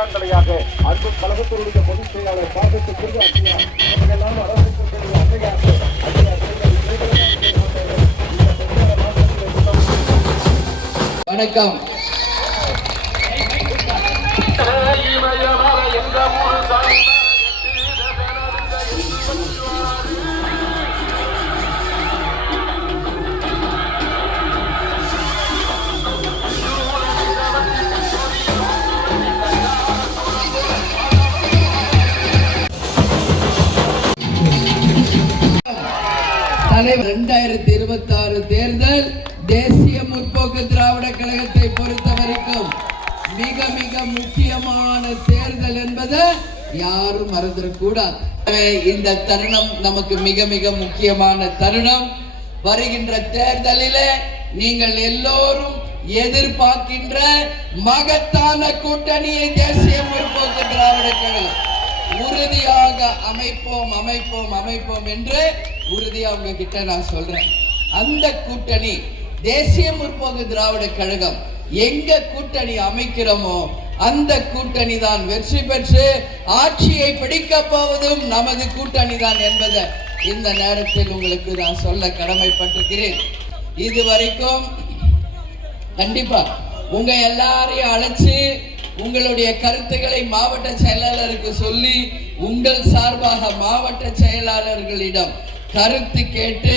வேளாண் தலையாக அன்பு கழகத்தினுடைய பொதுச் செயலாளர் பாகத்துக்கு அரசுக்கு வணக்கம். தலைவர் 2026 தேர்தல் தேசிய முற்போக்கு திராவிட கழகத்தை பொறுத்த வரைக்கும் மிக மிக முக்கியமான தேர்தல் என்பதை யாரும் மறந்துடக்கூடாது. இந்த தருணம் நமக்கு மிக மிக முக்கியமான தருணம். வருகின்ற தேர்தலிலே நீங்கள் எல்லோரும் எதிர்பார்க்கின்ற மகத்தான கூட்டணியை தேசிய முற்போக்கு திராவிட கழகம் உறுதியாக அமைப்போம் என்று உறுதியாக உங்ககிட்ட நான் சொல்றேன். அந்த கூட்டணி தேசிய முற்போக்கு திராவிட கழகம் எங்க கூட்டணி அமைக்கிறோமோ அந்த கூட்டணி தான் வெற்றி பெற்று ஆட்சியை பிடிக்க போவதும் நமது கூட்டணி தான் என்பதை இந்த நேரத்தில் உங்களுக்கு நான் சொல்ல கடமைப்பட்டிருக்கிறேன். இதுவரைக்கும் கண்டிப்பா உங்க எல்லாரையும் அழைச்சு உங்களுடைய கருத்துக்களை மாவட்ட செயலாளருக்கு சொல்லி உங்கள் சார்பாக மாவட்ட செயலாளர்களிடம் கருத்து கேட்டு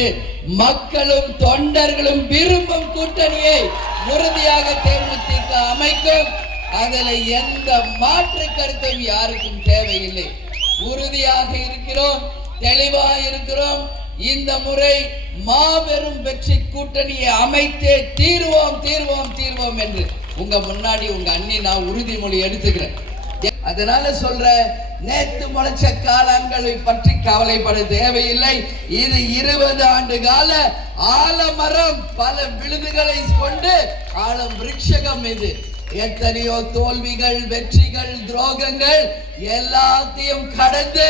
மக்களும் தொண்டர்களும் விரும்பும் கூட்டணியை உறுதியாக தேமுதிக அமைக்கும். அதில் எந்த மாற்று கருத்தும் யாருக்கும் தேவையில்லை. உறுதியாக இருக்கிறோம், தெளிவாக இருக்கிறோம். இந்த முறை மாபெரும் வெற்றி கூட்டணியை அமைத்தே தீர்வோம் என்று உங்க முன்னாடி உங்க அண்ணி நான் உறுதிமொழி எடுத்துக்கிறேன். அதனால சொல்ற நேத்து முளைச்ச காலங்களை பற்றி கவலைப்பட தேவையில்லை. இது 20 ஆண்டு கால ஆலமரம், பல விழுதுகளை கொண்டு ஆலம் விருட்சகம். இது எத்தனையோ தோல்விகள், வெற்றிகள், துரோகங்கள் எல்லாத்தையும் கடந்து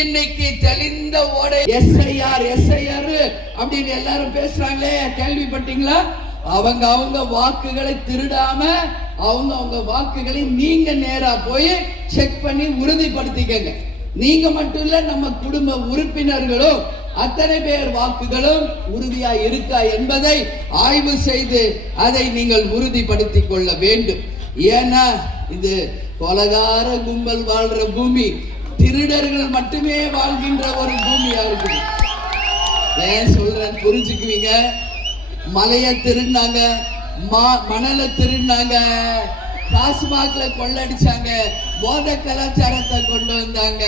இன்னைக்கு தெளிந்த ஓடை எஸ்ஐஆர் அப்படின்னு எல்லாரும் பேசுறாங்களே, கேள்விப்பட்டீங்களா? அவங்க வாக்குகளை திருடாம அவங்க வாக்குகளை நீங்க நேரா போய் செக் பண்ணி உறுதிப்படுத்திக்கங்க. நீங்க மட்டும் இல்ல, நம்ம குடும்ப உறுப்பினர்களும் அத்தனை பேர் வாக்குகளும் உறுதியா இருக்கா என்பதை ஆய்வு செய்து அதை நீங்கள் உறுதிப்படுத்திக் கொள்ள வேண்டும். ஏன்னா இது கொலகார கும்பல் வாழ்ற பூமி, திருடர்கள் மட்டுமே வாழ்கின்ற ஒரு பூமியா இருக்குது. ஏன் சொல்றேன் புரிஞ்சுக்குவீங்க. மலைய திருடினாங்க, மணலை திருடினாங்க, டாஸ்மாக்ல கொள்ளடிச்சாங்க, போத கலாச்சாரத்தை கொண்டு வந்தாங்க.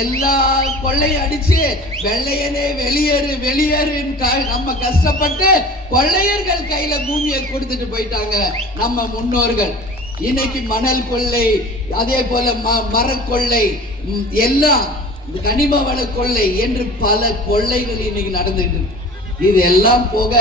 எல்லா கொள்ளையும் அடிச்சு வெள்ளையனே வெளியேறு நம்ம கஷ்டப்பட்டு கொள்ளையர்கள் கையில பூமியை கொடுத்துட்டு போயிட்டாங்க நம்ம முன்னோர்கள். இன்னைக்கு மணல் கொள்ளை, அதே போல மரக்கொள்ளை, எல்லாம் கனிம வள கொள்ளை என்று பல கொள்ளைகள் இன்னைக்கு நடந்துட்டு இருக்கு. இது எல்லாம் போக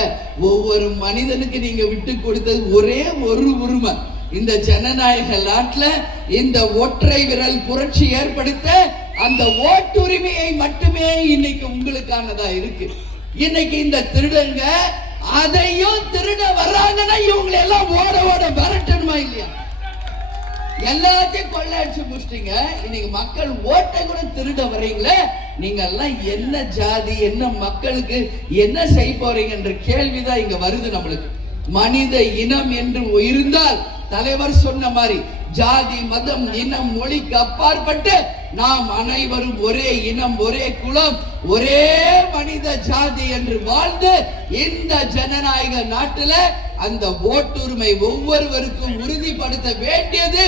ஒவ்வொரு மனிதனுக்கு நீங்க விட்டு கொடுத்தது ஒரே ஒரு உரிமை. இந்த ஜனநாயக நாட்டில் இந்த ஒற்றை விரல் புரட்சி ஏற்படுத்த அந்த ஓட்டுரிமையை மட்டுமே இன்னைக்கு உங்களுக்கானதா இருக்கு. இன்னைக்கு இந்த திருடங்க அதையும் திருட வர்றாங்கன்னா இவங்களை எல்லாம் ஓட விரட்டணுமா இல்லையா? எல்லாத்தையும் கொள்ளையடிச்சு முடிச்சிட்டீங்க. இன்னைக்கு மக்கள் ஓட்டை கூட திருட வர்றீங்களே, நீங்க எல்லாம் என்ன ஜாதி, என்ன மக்களுக்கு என்ன செய்ய போறீங்க என்ற கேள்விதான் இங்க வருது நம்மளுக்கு. மனித இனம் என்று இருந்தால் தலைவர் சொன்ன மாதிரி ஜாதி, மதம், இனம், மொழிக்கு அப்பாற்பட்டு நாம் அனைவரும் ஒரே இனம், ஒரே குலம், ஒரே மனித ஜாதி என்று வாழ்ந்து இந்த ஜனநாயக நாட்டில அந்த ஓட்டுரிமை ஒவ்வொருவருக்கும் உறுதிப்படுத்த வேண்டியது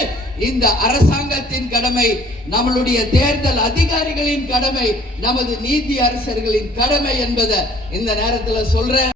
இந்த அரசாங்கத்தின் கடமை, நம்மளுடைய தேர்தல் அதிகாரிகளின் கடமை, நமது நீதி அரசர்களின் கடமை என்பதை இந்த நேரத்தில் சொல்றேன்.